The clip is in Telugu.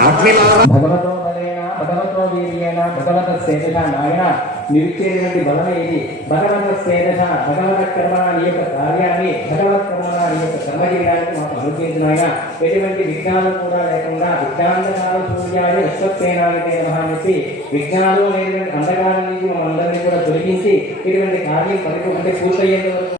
భగవతో బలేన భగవతో వీర్యేన భగవత సేదశ నాయన నిలిచేటువంటి బలం ఏది భగవత సేదశ భగవత కర్మ నీ యొక్క కార్యాన్ని భగవత్ కర్మ నీ యొక్క కర్మ చేయడానికి మాకు అనుగ్రహించిన ఎటువంటి విఘ్నాలు కూడా లేకుండా విజ్ఞానకాల సూర్యాయ విశ్వసేనానికి నమః అని చెప్పి విఘ్నాలు లేనటువంటి అంధకారం నుంచి మనందరినీ కూడా తొలగించి ఇటువంటి కార్యం పరిపూర్ణ అంటే పూర్తయ్యేంత